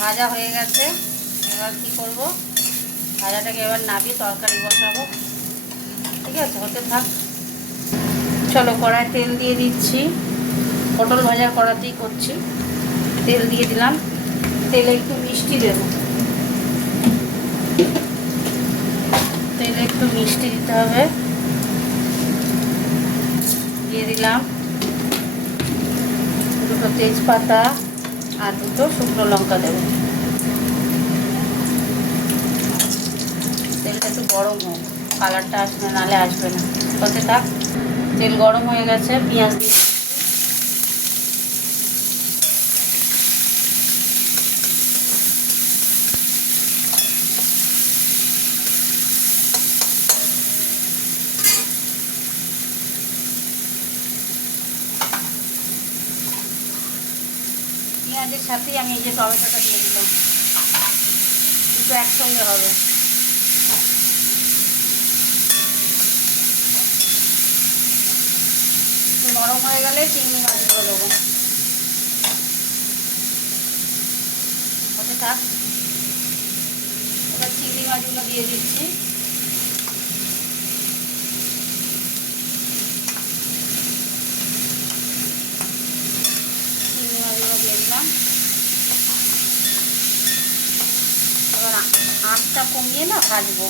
ভাজা হয়ে গেছে। এবার কি করব, ভাজাটাকে এবার নামিয়ে তরকারি বসাবো। ঠিক আছে, হতে থাক। চলো, কড়াই তেল দিয়ে দিচ্ছি। পটল ভাজা কড়াতেই করছি। তেল দিয়ে দিলাম। তেলে একটু মিষ্টি দেবো। তেলে একটু মিষ্টি দিতে হবে। দিয়ে দিলাম দুটো তেজপাতা আর দুটো শুকনো লঙ্কা দেবো। তেলটা একটু গরম হোক, কালারটা আসবে, নাহলে আসবে না। হতে থাক। তেল গরম হয়ে গেছে, পেঁয়াজ দিয়ে পেঁয়াজের সাথেই আমি এই যে টমেটোটা দিয়ে দিলাম। দুটো একসঙ্গে হবে। একটু নরম হয়ে গেলে চিংড়ি মাছগুলো দেবো। হতে থাক। এবার চিংড়ি মাছগুলো দিয়ে দিচ্ছি। চিংড়ি মাছগুলো দিয়ে দিলাম। এবার আঁচটা কমিয়ে না ভাজবো।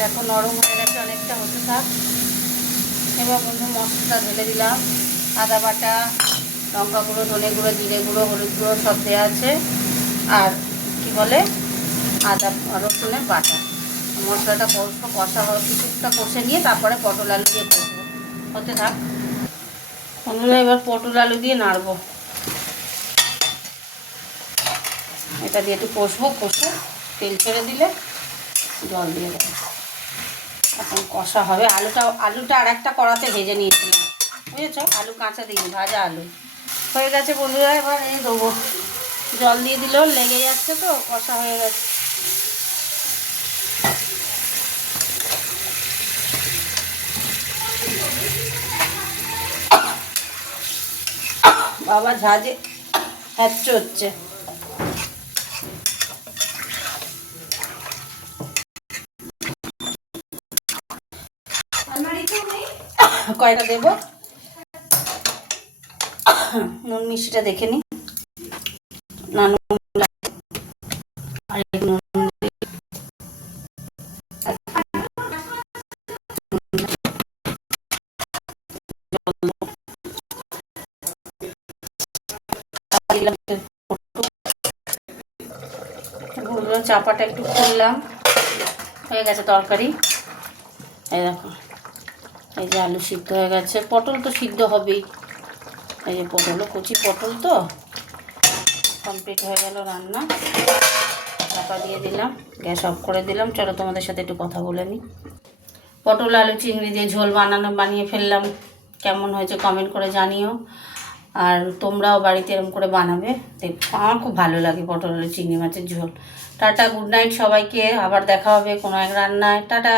দেখো নরম হয়ে গেছে অনেকটা, হতে থাক। এবার বন্ধু মশলাটা ঢেলে দিলাম। আদা বাটা, লঙ্কা গুঁড়ো, ধনে গুঁড়ো, জিরে গুঁড়ো, হলুদ গুঁড়ো সব দেওয়া আছে। আর কি বলে, আদা রসুনের বাটা। মশলাটা কষা কিছুটা কষে নিয়ে তারপরে পটল আলু দিয়ে কষবো। হতে থাক বন্ধুরা। এবার পটল আলু দিয়ে নাড়বো। এটা দিয়ে একটু কষবো। কষে তেল ছেড়ে দিলে জল দিয়ে দেবো। এখন কষা হবে। আলুটা আর একটা কড়াতে ভেজে নিয়েছিলাম, বুঝেছ? আলু কাঁচা দিইনি, ভাজা আলু। হয়ে গেছে বন্ধুরা। এবার এই দেবো। জল দিয়ে দিলেও লেগে যাচ্ছে, তো কষা হয়ে গেছে। বাবা ঝাঁঝে হ্যাচ্ছ হচ্ছে। কয়টা দেবো, নুন মিষ্টিটা দেখে নি। না, চাপাটা একটু খুললাম। হয়ে গেছে তরকারি। এই দেখো, এই যে আলু সিদ্ধ হয়ে গেছে। পটল তো সিদ্ধ হবেই। এই যে পটলও, কচি পটল তো। কমপ্লিট হয়ে গেল রান্না। চাপা দিয়ে দিলাম, গ্যাস অফ করে দিলাম। চলো তোমাদের সাথে একটু কথা বলে নিই। পটল আলু চিংড়ি দিয়ে ঝোল বানিয়ে ফেললাম। কেমন হয়েছে কমেন্ট করে জানিও। আর তোমরাও বাড়িতে এরকম করে বানাবে, আমার খুব ভালো লাগে পটল আলু চিংড়ি মাছের ঝোল। টাটা, গুড নাইট সবাইকে, আবার দেখা হবে কোনো এক রান্নায়। টাটা।